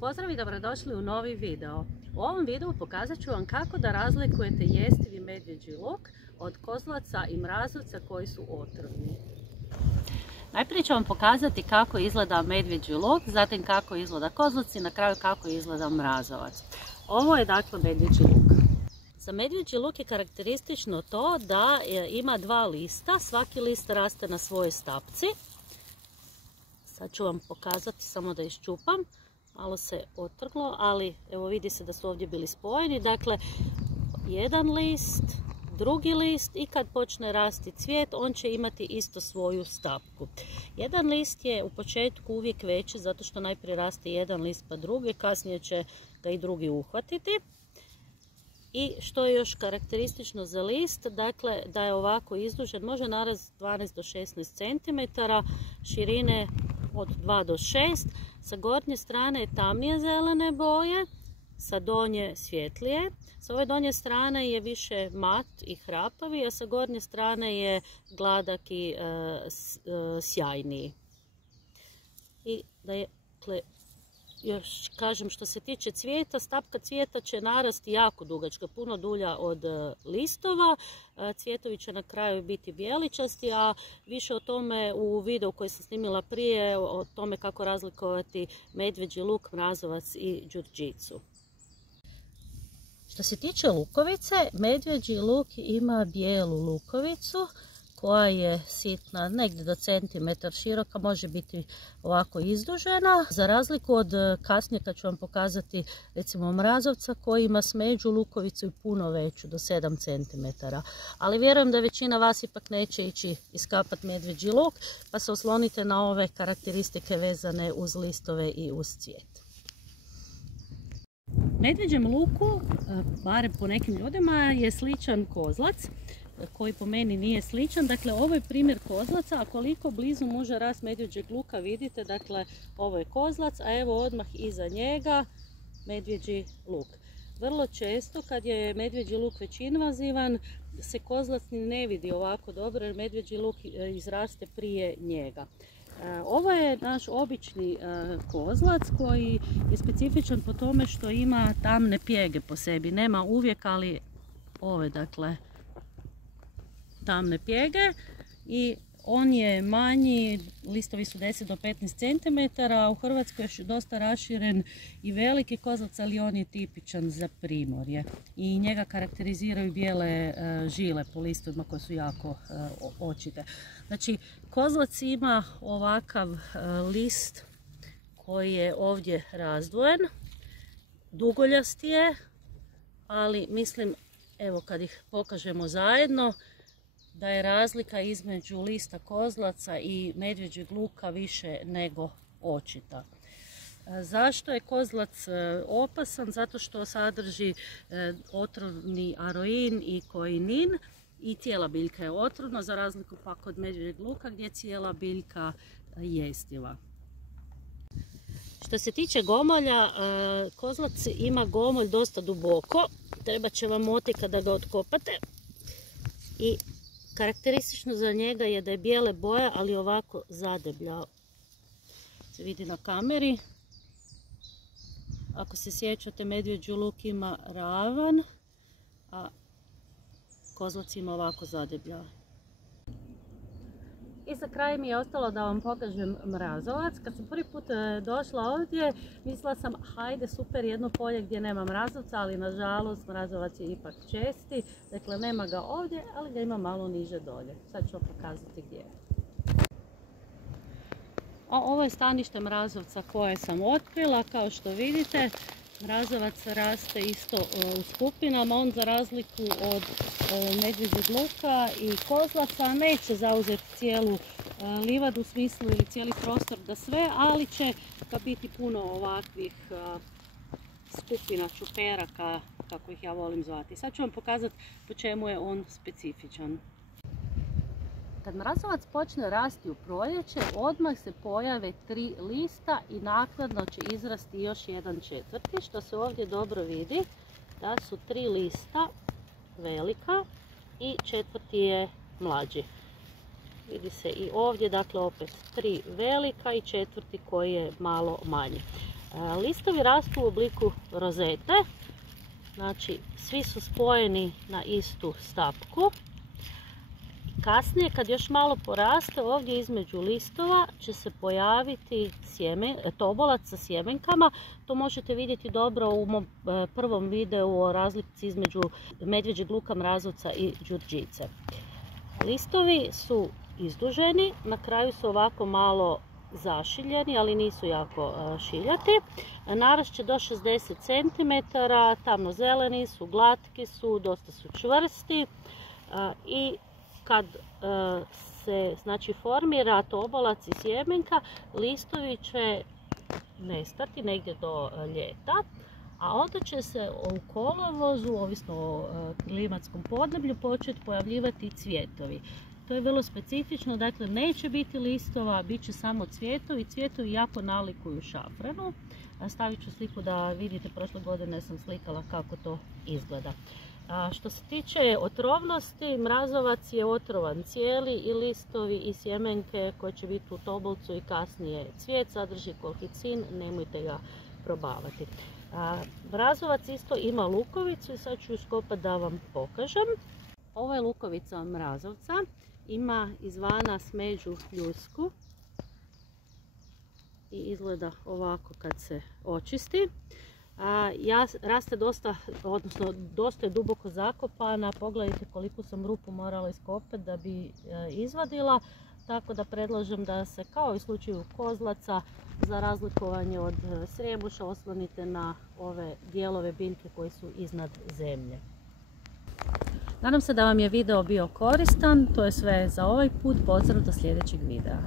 Pozdrav i dobrodošli u novi video. U ovom videu pokazat ću vam kako da razlikujete jestivi medvjeđi luk od kozlaca i mrazovca koji su otrovni. Najprije ću vam pokazati kako izgleda medvjeđi luk, zatim kako izgleda kozlac i na kraju kako izgleda mrazovac. Ovo je dakle medvjeđi luk. Za medvjeđi luk je karakteristično to da ima dva lista, svaki list raste na svojoj stapci. Sad ću vam pokazati, samo da iščupam. Malo se otrglo, ali evo vidi se da su ovdje bili spojeni. Dakle, jedan list, drugi list i kad počne rasti cvijet, on će imati isto svoju stapku. Jedan list je u početku uvijek veći, zato što najprije raste jedan list pa drugi, kasnije će ga i drugi uhvatiti. I što je još karakteristično za list, dakle da je ovako izdužen, može narast 12 do 16 cm, širine od 2 do 6, sa gornje strane je tamnije zelene boje, sa donje svjetlije. Sa ove donje strane je više mat i hrapavi, a sa gornje strane je gladak i sjajniji. I dakle, još kažem, što se tiče cvijeta, stapka cvijeta će narasti jako dugačka, puno dulja od listova. Cvjetovi će na kraju biti bijeličasti, a više o tome u videu koji sam snimila prije, o tome kako razlikovati medvjeđi luk, mrazovac i đurđicu. Što se tiče lukovice, medvjeđi luk ima bijelu lukovicu koja je sitna, negdje do centimetar široka, može biti ovako izdužena. Za razliku od kasnije kad ću vam pokazati recimo mrazovca koji ima smeđu lukovicu i puno veću, do 7 cm. Ali vjerujem da većina vas ipak neće ići iskapati medvjeđi luk, pa se oslonite na ove karakteristike vezane uz listove i uz cvijet. Medvjeđem luku, barem po nekim ljudima, je sličan kozlac, koji po meni nije sličan. Dakle, ovo je primjer kozlaca, a koliko blizu može rast medvjeđeg luka vidite, dakle, ovo je kozlac, a evo odmah iza njega medvjeđi luk. Vrlo često kad je medvjeđi luk već invazivan, se kozlac ne vidi ovako dobro jer medvjeđi luk izraste prije njega. Ovo je naš obični kozlac koji je specifičan po tome što ima tamne pjege po sebi. Nema uvijek, ali ove dakle tamne pjege i on je manji, listovi su 10 do 15 cm, a u Hrvatskoj je dosta raširen i veliki kozlac, ali on je tipičan za primorje. I njega karakteriziraju bijele žile po listovima koje su jako očite. Znači, kozlac ima ovakav list koji je ovdje razdvojen, dugoljast je, ali mislim, evo kad ih pokažemo zajedno, da je razlika između lista kozlaca i medvjeđeg luka više nego očita. Zašto je kozlac opasan? Zato što sadrži otrovni aroin i koinin i cijela biljka je otrovna, za razliku pak od medvjeđeg luka gdje je cijela biljka jestiva. Što se tiče gomolja, kozlac ima gomolj dosta duboko, treba će vam motika da ga otkopate i karakteristično za njega je da je bijele boje, ali ovako zadebljao. Se vidi na kameri. Ako se sjećate, medvjeđi luk ima ravan, a kozlac ima ovako zadebljao. I za kraj mi je ostalo da vam pokažem mrazovac. Kad sam prvi put došla ovdje, mislila sam hajde super jedno polje gdje nema mrazovca, ali nažalost mrazovac je ipak česti. Dakle, nema ga ovdje, ali ga ima malo niže dolje. Sad ću vam pokazati gdje je. Ovo je stanište mrazovca koje sam otkrila. Kao što vidite, mrazovac raste isto u skupinama. On za razliku od medvjeđeg luka i kozlaca neće zauzeti cijelu livadu u smislu ili cijeli prostor da sve, ali će biti puno ovakvih skupina čuperaka, kako ih ja volim zvati. Sad ću vam pokazati po čemu je on specifičan. Kad mrazovac počne rasti u proljeće, odmah se pojave 3 lista i naknadno će izrasti još jedan četvrti, što se ovdje dobro vidi da su 3 lista velika i četvrti je mlađi. Vidi se i ovdje, dakle opet 3 velika i četvrti koji je malo manji. Listovi rastu u obliku rozete, znači svi su spojeni na istu stapku. Kasnije kad još malo poraste, ovdje između listova će se pojaviti tobolac sa sjemenkama. To možete vidjeti dobro u mom prvom videu o razlici između medvjeđeg luka, mrazovca i đurđice. Listovi su izduženi, na kraju su ovako malo zašiljeni, ali nisu jako šiljati. Narast će do 60 cm, tamno zeleni su, glatki su, dosta su čvrsti i kad se formira tobolac i sjemenka, listovi će nestati negdje do ljeta, a onda će se u kolovozu, ovisno o klimatskom podneblju, početi pojavljivati cvjetovi. To je vrlo specifično, dakle neće biti listova, bit će samo cvjetovi. Cvjetovi jako nalikuju šafranu. Stavit ću sliku da vidite, prošle godine sam slikala kako to izgleda. Što se tiče otrovnosti, mrazovac je otrovan cijeli, i listovi i sjemenke koje će biti u tobolcu i kasnije cvijet sadrži kolhicin, nemojte ga probavati. Mrazovac isto ima lukovicu i sad ću ju skopati da vam pokažem. Ovo je lukovica mrazovca, ima izvana smeđu ljusku i izgleda ovako kad se očisti. Raste dosta je duboko zakopana, pogledajte koliko sam rupu morala iskopati da bi izvadila, tako da predlažem da se, kao i u slučaju kozlaca, za razlikovanje od srijebuša oslonite na ove dijelove biljke koji su iznad zemlje. Nadam se da vam je video bio koristan. To je sve za ovaj put. Pozdrav do sljedećeg videa.